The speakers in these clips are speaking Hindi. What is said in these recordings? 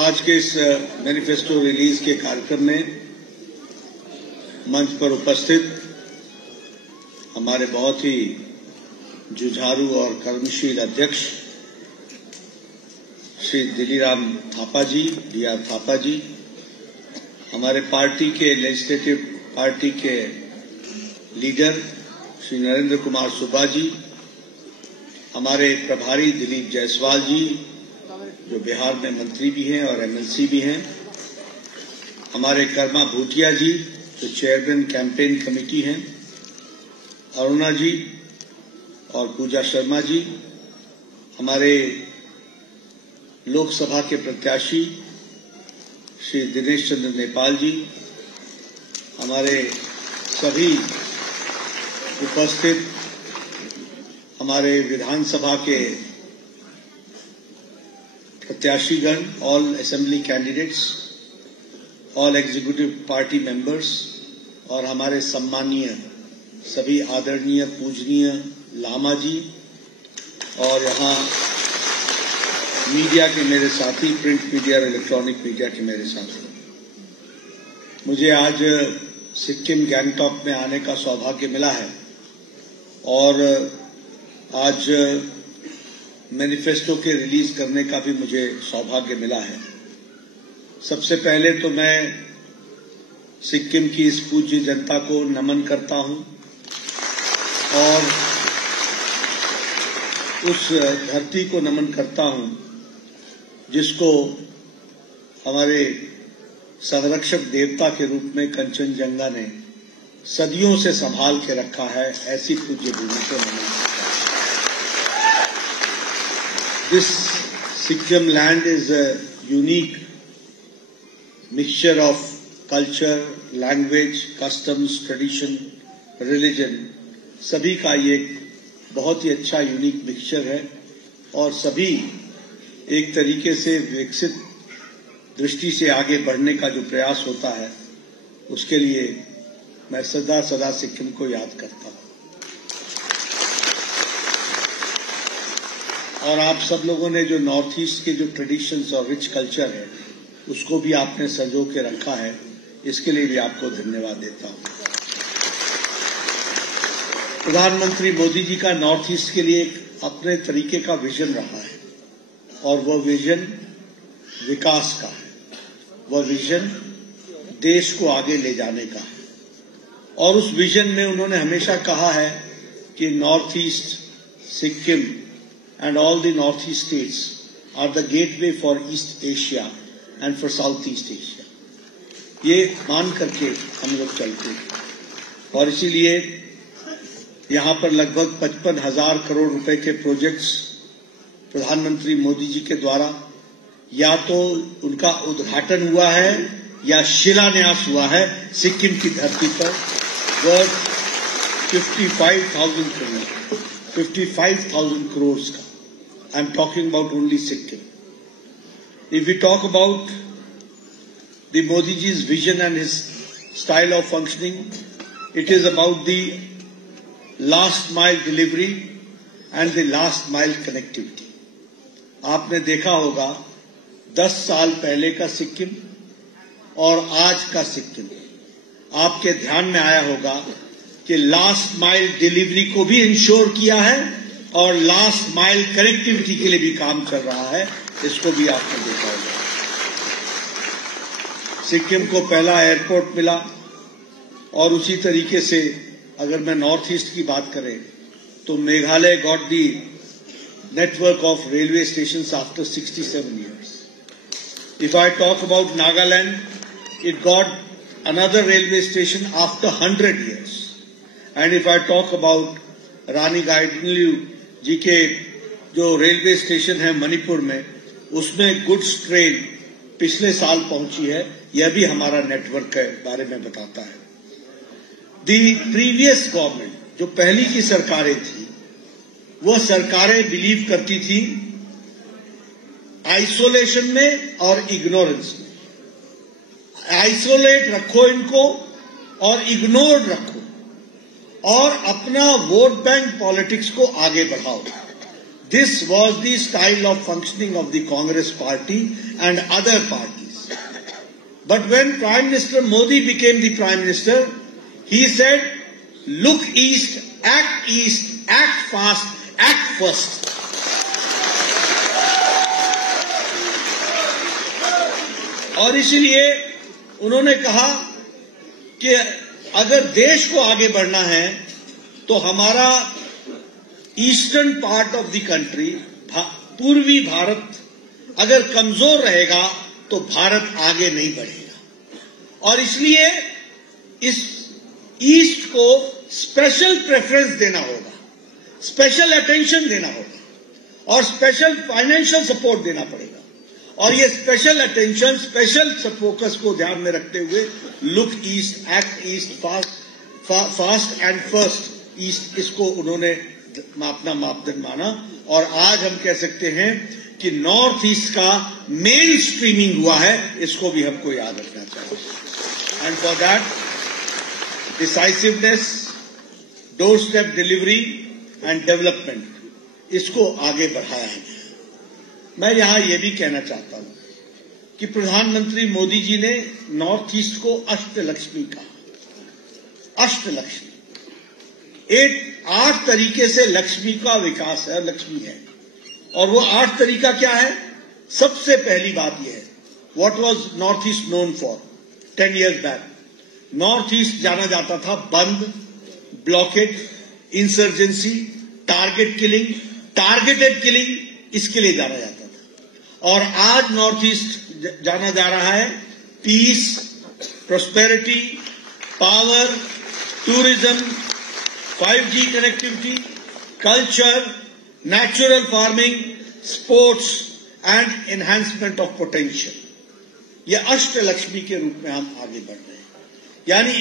आज के इस मैनिफेस्टो रिलीज के कार्यक्रम में मंच पर उपस्थित हमारे बहुत ही जुझारू और कर्मशील अध्यक्ष श्री दिलीराम थापा जी, डी.आर. थापा जी, हमारे पार्टी के लेजिस्लेटिव पार्टी के लीडर श्री नरेंद्र कुमार सुब्बा जी, हमारे प्रभारी दिलीप जायसवाल जी जो बिहार में मंत्री भी हैं और एमएलसी भी हैं, हमारे कर्मा भूटिया जी जो चेयरमैन कैंपेन कमेटी हैं, अरुणा जी और पूजा शर्मा जी, हमारे लोकसभा के प्रत्याशी श्री दिनेश चंद्र नेपाल जी, हमारे सभी उपस्थित हमारे विधानसभा के प्रत्याशीगण, all assembly candidates, all executive party members और हमारे सम्मानीय सभी आदरणीय पूजनीय लामा जी और यहाँ मीडिया के मेरे साथी, प्रिंट मीडिया और इलेक्ट्रॉनिक मीडिया के मेरे साथी, मुझे आज सिक्किम गैंगटॉक में आने का सौभाग्य मिला है और आज मैनिफेस्टो के रिलीज करने का भी मुझे सौभाग्य मिला है। सबसे पहले तो मैं सिक्किम की इस पूज्य जनता को नमन करता हूं और उस धरती को नमन करता हूं जिसको हमारे संरक्षक देवता के रूप में कंचनजंगा ने सदियों से संभाल के रखा है। ऐसी पूज्य भूमि को नमन करता हूं। This Sikkim land is a unique mixture of culture, language, customs, tradition, religion, सभी का ये बहुत ही अच्छा यूनिक मिक्सचर है और सभी एक तरीके से विकसित दृष्टि से आगे बढ़ने का जो प्रयास होता है उसके लिए मैं सदा सदा सिक्किम को याद करता हूं। और आप सब लोगों ने जो नॉर्थ ईस्ट के जो ट्रेडिशंस और रिच कल्चर है उसको भी आपने संजो के रखा है, इसके लिए भी आपको धन्यवाद देता हूं। प्रधानमंत्री मोदी जी का नॉर्थ ईस्ट के लिए एक अपने तरीके का विजन रहा है और वह विजन विकास का है, वह विजन देश को आगे ले जाने का है और उस विजन में उन्होंने हमेशा कहा है कि north east, Sikkim and all the northeast states are the gateway for East Asia and for Southeast Asia। ये मान करके हम लोग चलते हैं और इसीलिए यहाँ पर लगभग 55,000 करोड़ रुपए के प्रोजेक्ट्स प्रधानमंत्री मोदी जी के द्वारा या तो उनका उद्घाटन हुआ है या शिलान्यास हुआ है सिक्किम की धरती पर, वर्थ 55,000 करोड़ का। I'm talking about only Sikkim. If we talk about the Modi ji's vision and his style of functioning, it is about the last mile delivery and the last mile connectivity. आपने देखा होगा 10 साल पहले का सिक्किम और आज का सिक्किम, आपके ध्यान में आया होगा कि लास्ट माइल डिलीवरी को भी इंश्योर किया है और लास्ट माइल कनेक्टिविटी के लिए भी काम कर रहा है, इसको भी आपने देखा होगा। सिक्किम को पहला एयरपोर्ट मिला और उसी तरीके से अगर मैं नॉर्थ ईस्ट की बात करें तो Meghalaya got the network of railway stations after 67 years। If I talk about Nagaland, it got another railway station after 100 years। and if I talk about रानी गाइडिनल्यू जी के जो रेलवे स्टेशन है मणिपुर में, उसमें गुड्स ट्रेन पिछले साल पहुंची है, यह भी हमारा नेटवर्क के बारे में बताता है। दी प्रीवियस गवर्नमेंट, जो पहली की सरकारें थी, वह सरकारें बिलीव करती थी आइसोलेशन में और इग्नोरेंस में। आइसोलेट रखो इनको और इग्नोर रखो और अपना वोट बैंक पॉलिटिक्स को आगे बढ़ाओ। This was the style of functioning of the Congress party and other parties. But when Prime Minister Modi became the Prime Minister, he said, look east, act fast, act first. और इसलिए उन्होंने कहा कि अगर देश को आगे बढ़ना है तो हमारा eastern part of the country, पूर्वी भारत अगर कमजोर रहेगा तो भारत आगे नहीं बढ़ेगा। और इसलिए इस ईस्ट को स्पेशल प्रेफरेंस देना होगा, स्पेशल अटेंशन देना होगा और स्पेशल फाइनेंशियल सपोर्ट देना पड़ेगा। और ये स्पेशल अटेंशन, स्पेशल फोकस को ध्यान में रखते हुए look east, act east, fast and first east, इसको उन्होंने अपना मापदंड माना। और आज हम कह सकते हैं कि नॉर्थ ईस्ट का मेन स्ट्रीमिंग हुआ है, इसको भी हमको याद रखना चाहिए। And for that decisiveness, door step delivery and development, इसको आगे बढ़ाया है। मैं यहां यह भी कहना चाहता हूं कि प्रधानमंत्री मोदी जी ने नॉर्थ ईस्ट को अष्टलक्ष्मी कहा। अष्टलक्ष्मी, 8 तरीके से लक्ष्मी का विकास है, लक्ष्मी है। और वो 8 तरीका क्या है? सबसे पहली बात यह है, what was north east known for 10 years back? North east जाना जाता था बंद, blockade, insurgency, target killing, targeted killing, इसके लिए जाना जाता था। और आज नॉर्थ ईस्ट जाना जा रहा है peace, prosperity, power, tourism, 5G connectivity, culture, natural farming, sports and enhancement of potential. ये अष्टलक्ष्मी के रूप में हम आगे बढ़ रहे हैं। यानी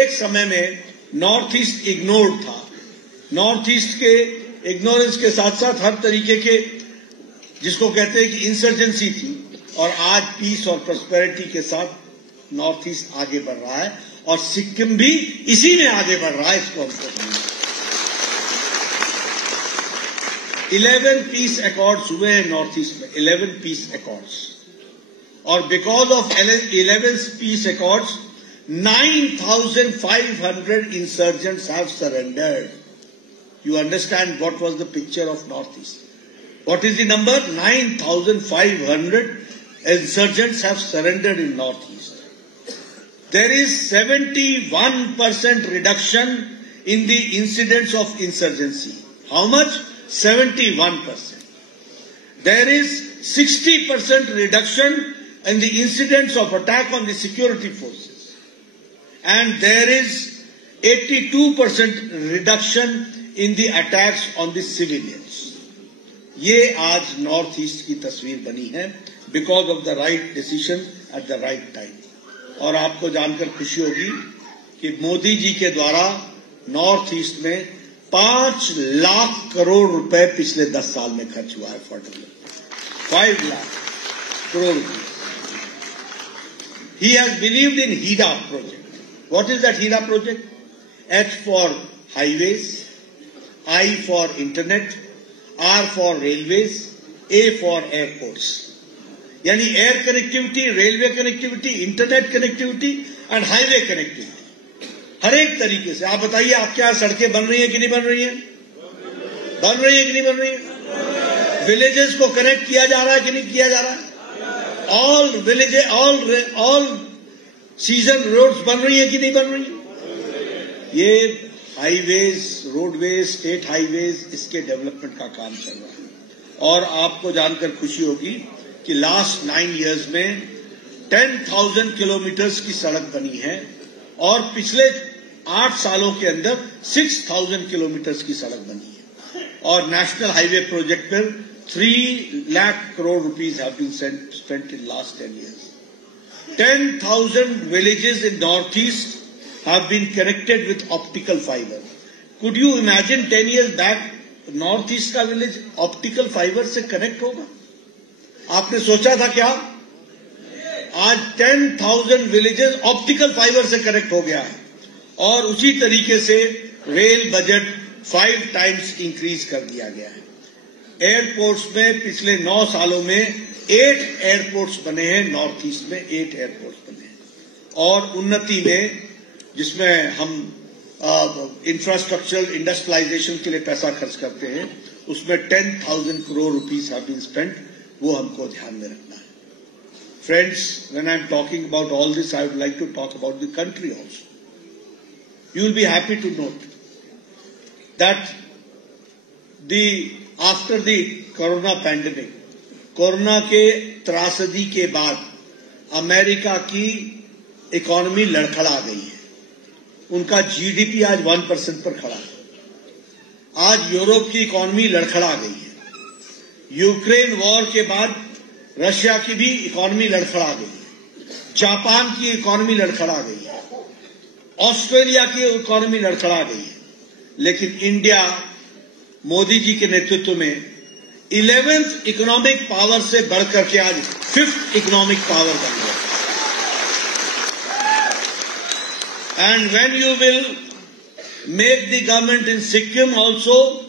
एक समय में नॉर्थ ईस्ट इग्नोर्ड था। नॉर्थ ईस्ट के इग्नोरेंस के साथ साथ हर तरीके के, जिसको कहते हैं कि इंसर्जेंसी थी। और आज पीस और प्रोस्पेरिटी के साथ नॉर्थ ईस्ट आगे बढ़ रहा है और सिक्किम भी इसी में आगे बढ़ रहा है। इसको हमको समझना। 11 पीस अकॉर्ड्स हुए हैं नॉर्थ ईस्ट में, 11 पीस अकॉर्ड्स। और because of 11 peace accords 9,500 insurgents have surrendered. You understand what was the picture of Northeast? What is the number? 9,500 insurgents have surrendered in Northeast. There is 71% reduction in the incidents of insurgency. How much? 71%. There is 60% reduction in the incidents of attack on the security forces. And there is 82% reduction in the attacks on the civilians. ये आज नॉर्थ ईस्ट की तस्वीर बनी है because of the right decision at the right time. और आपको जानकर खुशी होगी कि मोदी जी के द्वारा नॉर्थ ईस्ट में 5 लाख करोड़ रुपए पिछले 10 साल में खर्च हुआ है फॉर डेवलपमेंट। 5 लाख करोड़ रुपए। He has believed in HIRA project. What is that HERA project? H for highways, I for internet, R for railways, A for airports. यानी air connectivity, railway connectivity, internet connectivity and highway connectivity, हर एक तरीके से। आप बताइए आपके यहां सड़कें बन रही हैं कि नहीं बन रही हैं? बन रही है कि नहीं बन रही है? विलेजेस को कनेक्ट किया जा रहा है कि नहीं किया जा रहा है? All villages, all season roads बन रही है कि नहीं बन रही? ये हाईवेज, रोडवेज, स्टेट हाईवेज, इसके डेवलपमेंट का काम चल रहा है। और आपको जानकर खुशी होगी कि लास्ट 9 years में 10,000 किलोमीटर्स की सड़क बनी है और पिछले 8 सालों के अंदर 6,000 किलोमीटर्स की सड़क बनी है। और नेशनल हाईवे प्रोजेक्ट पर 3 lakh crore rupees have been spent in last 10 years. 10,000 villages in Northeast have been connected with optical fiber. Could you imagine 10 years back Northeast का विलेज ऑप्टिकल फाइबर से कनेक्ट होगा? आपने सोचा था क्या? आज 10,000 विलेजेस ऑप्टिकल फाइबर से कनेक्ट हो गया है। और उसी तरीके से रेल बजट 5 times इंक्रीज कर दिया गया है। एयरपोर्ट्स में पिछले 9 सालों में 8 एयरपोर्ट्स बने हैं, नॉर्थ ईस्ट में 8 एयरपोर्ट्स बने हैं। और उन्नति में जिसमें हम इंफ्रास्ट्रक्चरल इंडस्ट्रियलाइजेशन के लिए पैसा खर्च करते हैं, उसमें 10,000 crore rupees have been spent, वो हमको ध्यान में रखना है। Friends, when I'm talking about all this, I would like to talk about the country also. You will be happy to note that after the corona pandemic, corona के त्रासदी के बाद अमेरिका की इकोनॉमी लड़खड़ा गई है। उनका जीडीपी आज 1% पर खड़ा है। आज यूरोप की इकोनॉमी लड़खड़ा गई है। यूक्रेन वॉर के बाद रशिया की भी इकोनॉमी लड़खड़ा गई है। जापान की इकोनॉमी लड़खड़ा गई है। ऑस्ट्रेलिया की इकोनॉमी लड़खड़ा गई है। लेकिन इंडिया मोदी जी के नेतृत्व में 11th इकोनॉमिक पावर से बढ़कर के आज 5th इकोनॉमिक पावर बन गया। And when you will make the government in Sikkim also,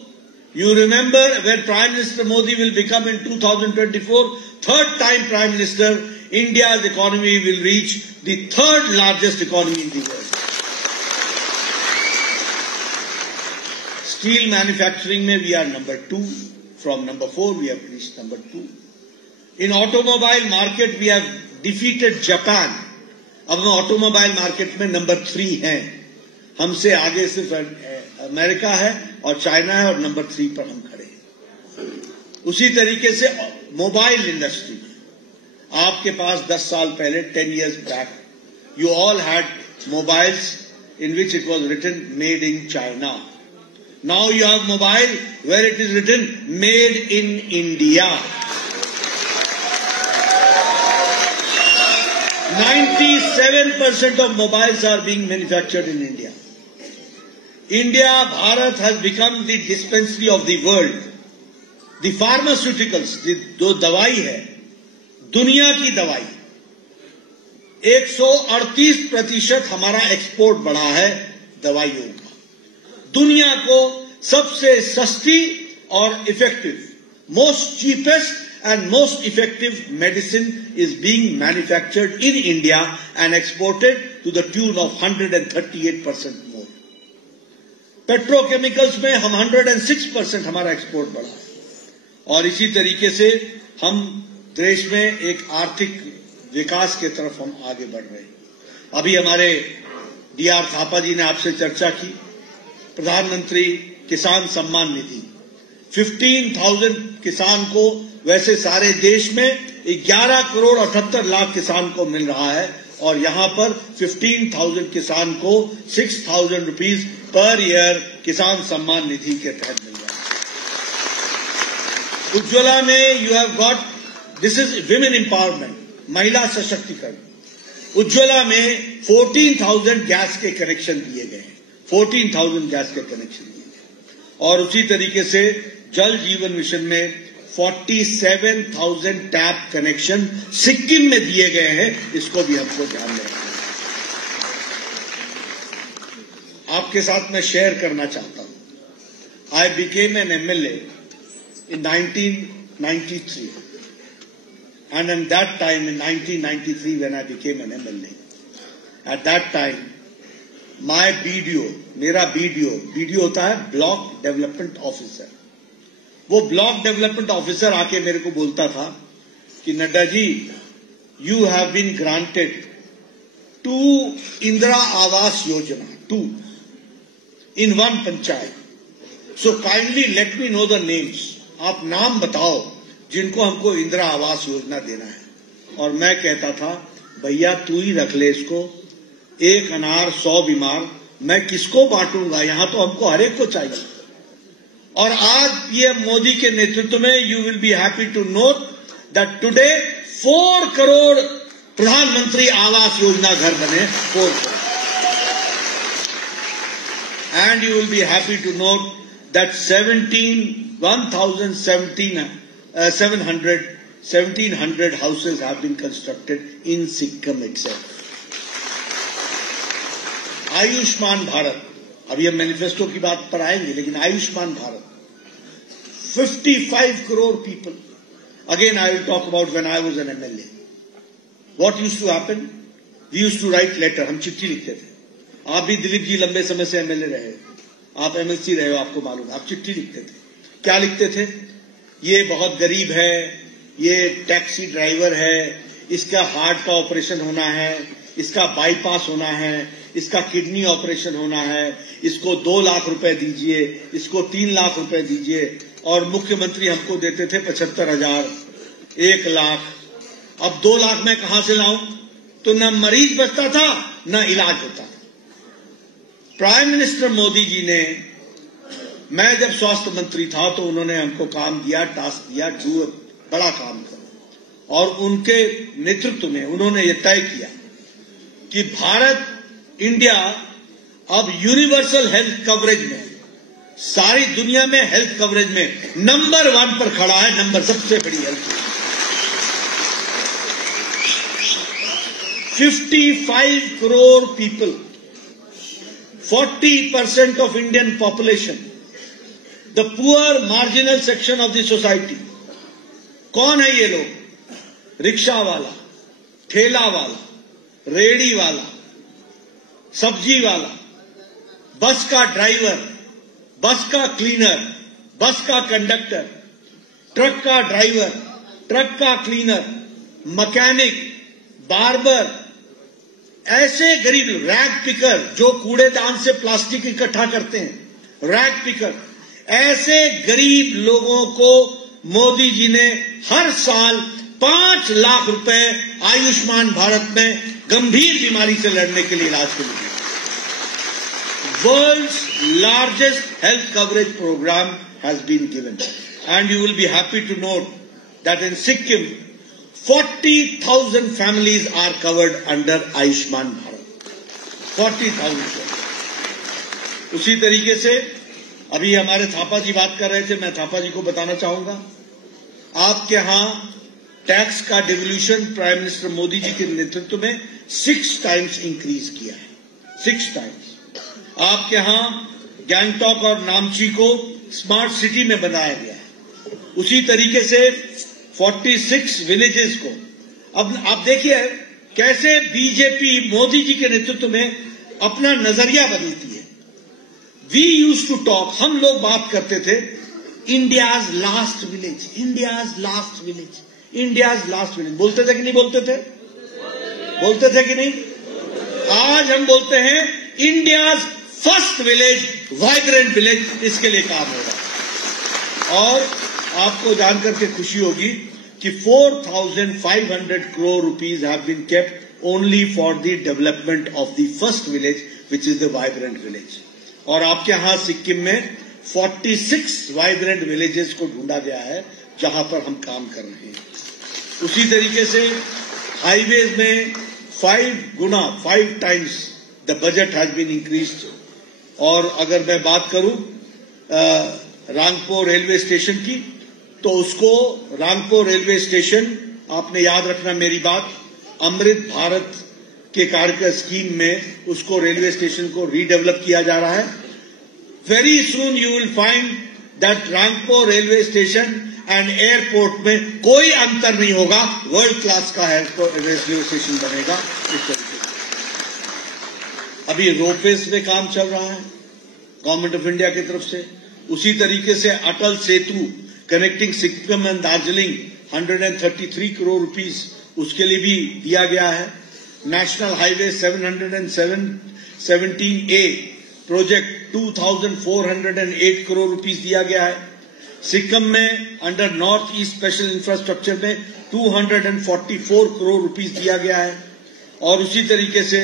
you remember when Prime Minister Modi will become in 2024, third time Prime Minister, India's economy will reach the third largest economy in the world. Steel manufacturing में we are number 2. From number 4 we have reached number 2. In automobile market we have defeated Japan. अब हम ऑटोमोबाइल मार्केट में नंबर 3 हैं। हमसे आगे सिर्फ अमेरिका है और चाइना है और नंबर 3 पर हम खड़े हैं। उसी तरीके से मोबाइल इंडस्ट्री में आपके पास 10 साल पहले 10 years back you all had mobiles in which it was written made in China. Now you have mobile where it is written made in India. 97% of mobiles are being manufactured in India. India, Bharat has become the dispensary of the world. The pharmaceuticals, जो दवाई है, दुनिया की दवाई, 138% हमारा एक्सपोर्ट बढ़ा है दवाइयों का। दुनिया को सबसे सस्ती और effective, most cheapest and most effective medicine is being manufactured in India and exported to the tune of 138% more. Petrochemicals में हम 106% हमारा एक्सपोर्ट बढ़ा है। और इसी तरीके से हम देश में एक आर्थिक विकास के तरफ हम आगे बढ़ रहे हैं। अभी हमारे डीआर थापा जी ने आपसे चर्चा की, प्रधानमंत्री किसान सम्मान निधि 15,000 किसान को, वैसे सारे देश में 11 करोड़ 78 लाख किसान को मिल रहा है और यहां पर 15,000 किसान को 6,000 रुपीज पर ईयर किसान सम्मान निधि के तहत मिल रहा है। उज्ज्वला में you have got, this is women empowerment, महिला सशक्तिकरण। उज्ज्वला में 14,000 गैस के कनेक्शन दिए गए हैं, 14,000 गैस के कनेक्शन दिए गए। और उसी तरीके से जल जीवन मिशन में 47,000 टैप कनेक्शन सिक्किम में दिए गए हैं। इसको भी हमको ध्यान में रखना है। आपके साथ मैं शेयर करना चाहता हूं। I became an MLA in 1993 and in that time in 1993 when I became an MLA, at that time my BDO, मेरा BDO होता है ब्लॉक डेवलपमेंट ऑफिसर, वो ब्लॉक डेवलपमेंट ऑफिसर आके मेरे को बोलता था कि Nadda ji, you have been granted 2 Indira Awas Yojana, 2 in 1 panchayat, so kindly let me know the names. आप नाम बताओ जिनको हमको इंदिरा आवास योजना देना है। और मैं कहता था भैया तू ही रख ले इसको, 1 अनार 100 बीमार, मैं किसको बांटूंगा, यहां तो हमको हर एक को चाहिए। और आज ये मोदी के नेतृत्व में you will be happy to note that today 4 crore Pradhanmantri Awas Yojana घर बने, 4 crore. And you will be happy to note that 1,700 houses have been constructed in Sikkim itself. Ayushman Bharat, अभी हम मैनिफेस्टो की बात पर आएंगे, लेकिन Ayushman Bharat 55 crore people. Again, I will talk about when I was an MLA. What used to happen? We used to write letter. हम चिट्ठी लिखते थे. आप भी दिलीप जी लंबे समय से MLA रहे, आप MLC रहे हो, आपको मालूम है. आप चिट्ठी लिखते थे. क्या लिखते थे? ये बहुत गरीब है, ये टैक्सी ड्राइवर है, इसका हार्ट का ऑपरेशन होना है, इसका बाईपास होना है, इसका किडनी ऑपरेशन होना है, इसको 2 लाख रुपए दीजिए, इसको 3 लाख रुपए दीजिए. और मुख्यमंत्री हमको देते थे 75,000, 1 लाख. अब 2 लाख मैं कहां से लाऊं? तो न मरीज बचता था, न इलाज होता था. प्राइम मिनिस्टर मोदी जी ने, मैं जब स्वास्थ्य मंत्री था तो उन्होंने हमको काम दिया, टास्क दिया, बड़ा काम करो. और उनके नेतृत्व में उन्होंने ये तय किया कि भारत, इंडिया अब यूनिवर्सल हेल्थ कवरेज में, सारी दुनिया में हेल्थ कवरेज में नंबर 1 पर खड़ा है. नंबर सबसे बड़ी health. 55 crore people, 40% of Indian population, the poor marginal section of the society. कौन है ये लोग? रिक्शा वाला, ठेला वाला, रेड़ी वाला, सब्जी वाला, बस का ड्राइवर, बस का क्लीनर, बस का कंडक्टर, ट्रक का ड्राइवर, ट्रक का क्लीनर, मैकेनिक, बार्बर, ऐसे गरीब, रैग पिकर जो कूड़ेदान से प्लास्टिक इकट्ठा करते हैं, रैग पिकर, ऐसे गरीब लोगों को मोदी जी ने हर साल 5 लाख रुपए आयुष्मान भारत में गंभीर बीमारी से लड़ने के लिए इलाज के लिए. World's largest health coverage program has been given, and you will be happy to note that in Sikkim 40,000 families are covered under Ayushman Bharat. 40,000. उसी तरीके से अभी हमारे थापा जी बात कर रहे थे, मैं थापा जी को बताना चाहूंगा, आपके यहां टैक्स का devolution prime minister Modi ji के नेतृत्व में 6 times इंक्रीज किया है. 6 times. आपके यहां गैंगटॉक और नामची को स्मार्ट सिटी में बनाया गया है. उसी तरीके से 46 विलेजेस को, अब आप देखिए कैसे बीजेपी मोदी जी के नेतृत्व में अपना नजरिया बदलती है. वी यूज टू टॉक, हम लोग बात करते थे, India's last village, India's last village, India's last village. बोलते थे कि नहीं बोलते थे? बोलते थे कि नहीं? आज हम बोलते हैं India's first village, vibrant village. इसके लिए काम होगा. और आपको जानकर के खुशी होगी कि 4,500 crore rupees have been kept only for the development of the first village, which is the vibrant village. और आपके यहां सिक्किम में 46 वाइब्रेंट विलेजेस को ढूंढा गया है जहां पर हम काम कर रहे हैं. उसी तरीके से हाईवेज में 5 times the budget has been increased. और अगर मैं बात करूं रांगपुर रेलवे स्टेशन की, तो उसको रांगपुर रेलवे स्टेशन, आपने याद रखना मेरी बात, अमृत भारत के कार्यक्रम स्कीम में उसको रेलवे स्टेशन को रीडेवलप किया जा रहा है. Very soon you will find that Rangpur railway station and airport में कोई अंतर नहीं होगा. वर्ल्ड क्लास का रेलवे स्टेशन बनेगा. इस तरीके से अभी रोपवेज में काम चल रहा है गवर्नमेंट ऑफ इंडिया की तरफ से. उसी तरीके से Atal Setu connecting Sikkim and Darjeeling 133 crore rupees उसके लिए भी दिया गया है. National highway 717A project 2,408 crore rupees दिया गया है. सिक्किम में under North East special infrastructure में 244 crore rupees दिया गया है. और उसी तरीके से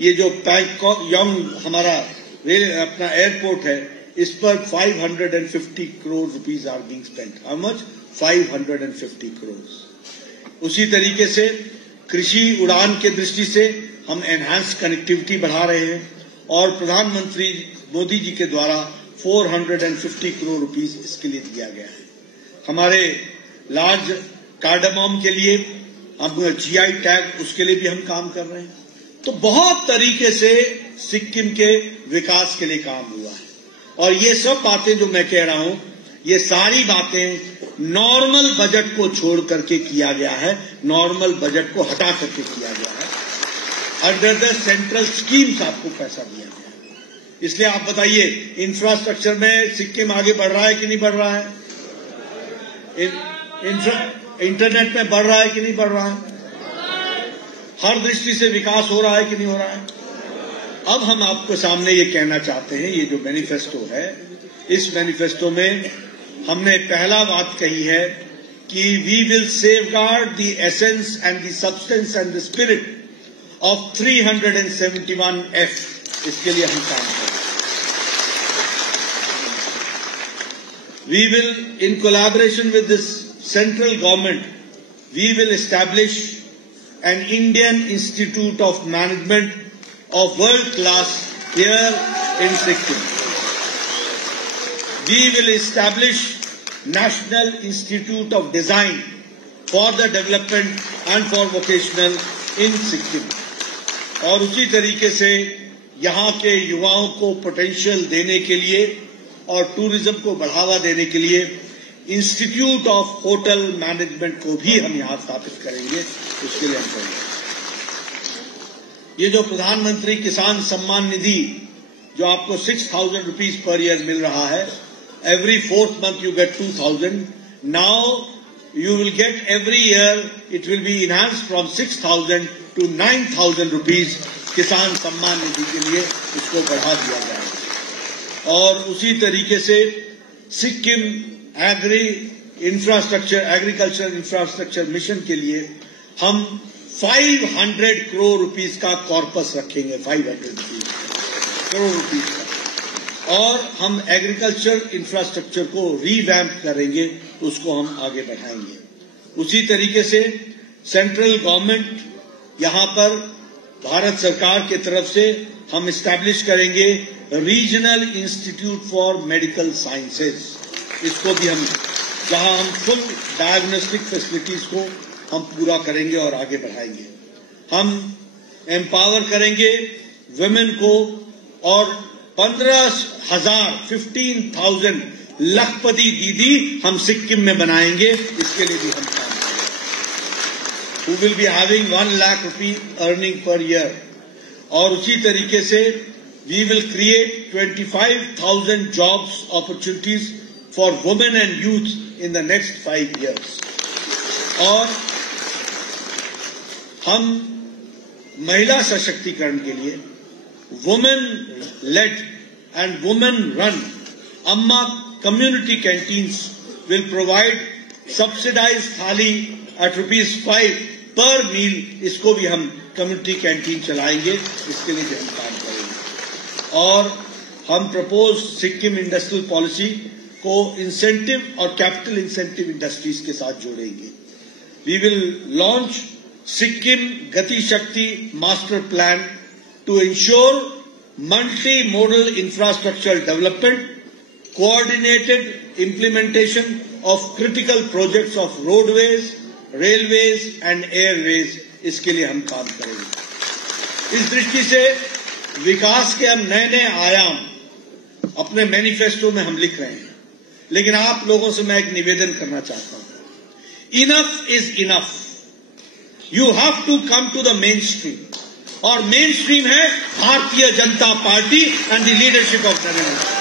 ये जो पैंगोंग हमारा अपना एयरपोर्ट है, इस पर 550 crore rupees are being spent. How much? 550 crores. उसी तरीके से कृषि उड़ान के दृष्टि से हम एनहांस कनेक्टिविटी बढ़ा रहे हैं और प्रधानमंत्री मोदी जी के द्वारा 450 crore rupees इसके लिए दिया गया है. हमारे लार्ज कार्डामोम के लिए अब GI टैग, उसके लिए भी हम काम कर रहे हैं. तो बहुत तरीके से सिक्किम के विकास के लिए काम हुआ है. और ये सब बातें जो मैं कह रहा हूं, ये सारी बातें नॉर्मल बजट को छोड़ करके किया गया है, नॉर्मल बजट को हटा करके किया गया है। अंडर द सेंट्रल स्कीम्स आपको पैसा दिया गया है। इसलिए आप बताइए, इंफ्रास्ट्रक्चर में सिक्किम आगे बढ़ रहा है कि नहीं बढ़ रहा है? इंटरनेट में बढ़ रहा है कि नहीं बढ़ रहा है? हर दृष्टि से विकास हो रहा है कि नहीं हो रहा है? अब हम आपको सामने ये कहना चाहते हैं, ये जो मैनिफेस्टो है, इस मैनिफेस्टो में हमने पहला बात कही है कि we will safeguard the essence and the substance and the spirit of 371F। इसके लिए हम काम करें। We will, in collaboration with this central government, we will establish an Indian Institute of Management of world class here in Sikkim. We will establish National Institute of Design for the development and for vocational in Sikkim. और उसी तरीके से यहाँ के युवाओं को पोटेंशियल देने के लिए और टूरिज्म को बढ़ावा देने के लिए इंस्टीट्यूट ऑफ होटल मैनेजमेंट को भी हम यहाँ स्थापित करेंगे। उसके लिए हम करेंगे ये जो प्रधानमंत्री किसान सम्मान निधि जो आपको 6,000 रुपीज पर ईयर मिल रहा है, every 4th month you get 2,000. Now you will get every year, it will be enhanced from 6,000 to 9,000 rupees किसान सम्मान निधि के लिए इसको बढ़ा दिया गया है। और उसी तरीके से सिक्किम एग्रीकल्चर इंफ्रास्ट्रक्चर मिशन के लिए हम 500 करोड़ रुपीस का कॉर्पस रखेंगे, 500 करोड़ रुपीस का, और हम एग्रीकल्चर इंफ्रास्ट्रक्चर को रीवैम्प करेंगे, उसको हम आगे बढ़ाएंगे। उसी तरीके से सेंट्रल गवर्नमेंट यहां पर भारत सरकार के तरफ से हम इस्टेब्लिश करेंगे regional institute for medical sciences. इसको भी हम, जहां हम फुल डायग्नोस्टिक फैसिलिटीज को हम पूरा करेंगे और आगे बढ़ाएंगे। हम एम्पावर करेंगे वुमेन को और 15,000 लखपति दीदी हम सिक्किम में बनाएंगे। इसके लिए भी हम काम करेंगे। Who will be having 1 lakh rupee earning per year। और उसी तरीके से we will create 25,000 jobs opportunities for women and youth in the next 5 years। और हम महिला सशक्तिकरण के लिए women led and women run Amma community canteens will provide subsidised thali at ₹5 पर मील। इसको भी हम कम्युनिटी कैंटीन चलाएंगे, इसके लिए भी हम काम करेंगे। और हम प्रपोज सिक्किम इंडस्ट्रियल पॉलिसी को इंसेंटिव और कैपिटल इंसेंटिव इंडस्ट्रीज के साथ जोड़ेंगे। We will launch Sikkim Gati Shakti master plan to ensure multi modal infrastructure development, coordinated implementation of critical projects of roadways, railways and airways. इसके लिए हम काम करेंगे। इस दृष्टि से विकास के हम नए नए आयाम अपने मैनिफेस्टो में हम लिख रहे हैं। लेकिन आप लोगों से मैं एक निवेदन करना चाहता हूं, enough is enough. You have to come to the main stream. और मेन स्ट्रीम है Bharatiya Janata Party and the leadership of Narendra Modi.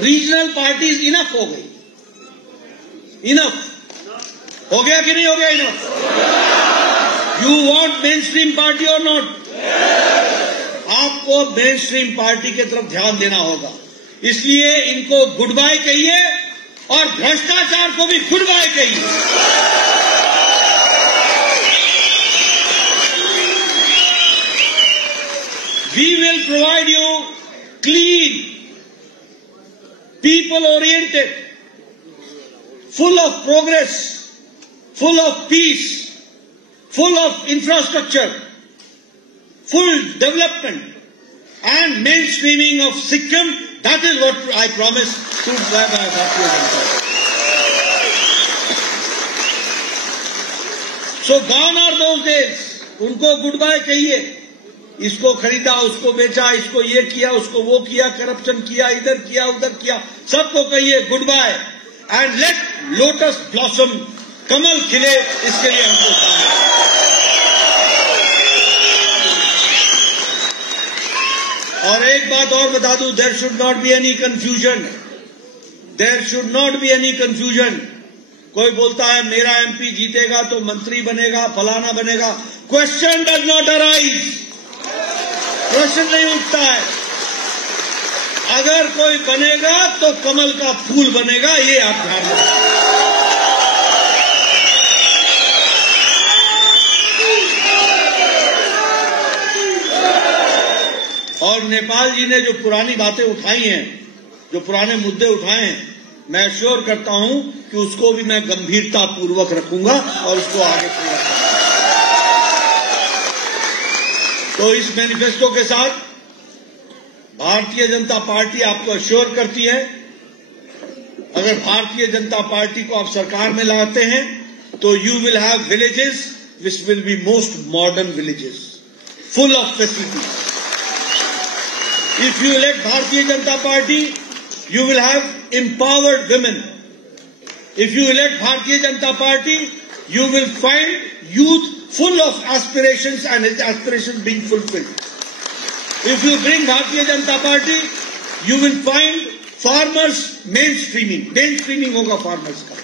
Regional parties enough हो गई। इनफ हो गया कि नहीं हो गया? Enough. You want main stream party और नॉट? आपको मेन स्ट्रीम पार्टी की तरफ ध्यान देना होगा। इसलिए इनको गुड बाय कहिए और भ्रष्टाचार को भी गुड बाय कहिए। We will provide you clean, people oriented, full of progress, full of peace, full of infrastructure, full development and mainstreaming of Sikkim. That is what I promise to Bharatiya Janata Party. So gone are those days. उनको गुड बाय कहिए इसको खरीदा, उसको बेचा, इसको ये किया, उसको वो किया, करप्शन किया, इधर किया, उधर किया, सबको कहिए good bye and let lotus blossom, कमल खिले, इसके लिए हमको काम है। और एक बात और बता दूं, there should not be any confusion, there should not be any confusion. कोई बोलता है मेरा एमपी जीतेगा तो मंत्री बनेगा, फलाना बनेगा, क्वेश्चन डज नॉट अराइज, प्रश्न नहीं उठता है। अगर कोई बनेगा तो कमल का फूल बनेगा, ये आप ध्यान रखें। और नेपाल जी ने जो पुरानी बातें उठाई हैं, जो पुराने मुद्दे उठाए हैं, मैं श्योर करता हूं कि उसको भी मैं गंभीरता पूर्वक रखूंगा और उसको आगे पूरा करूंगा। तो इस मैनिफेस्टो के साथ भारतीय जनता पार्टी आपको अश्योर करती है, अगर भारतीय जनता पार्टी को आप सरकार में लाते हैं तो you will have villages which will be most modern villages, full of facilities. If you elect भारतीय Janata party, you will have empowered women. If you elect Bharatiya Janata Party, you will find youth full of aspirations and his aspirations being fulfilled. If you bring Bharatiya Janata Party, you will find farmers mainstreaming होगा farmers का.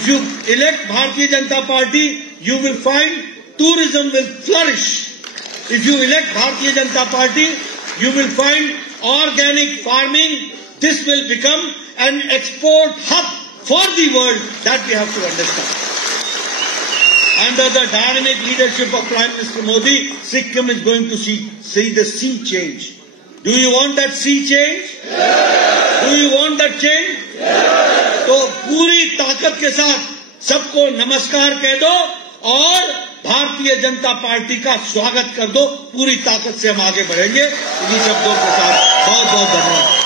If you elect Bharatiya Janata Party, you will find tourism will flourish. If you elect Bharatiya Janata Party, you will find organic farming. This will become an export hub for the world, that we have to understand. Under the dynamic leadership of Prime Minister Modi, Sikkim is going to see the sea change. Do you want that sea change? Yes. Do you want that change? Yes. तो पूरी ताकत के साथ सबको नमस्कार कह दो और भारतीय जनता पार्टी का स्वागत कर दो। पूरी ताकत से हम आगे बढ़ेंगे। इन्हीं शब्दों के साथ बहुत बहुत धन्यवाद।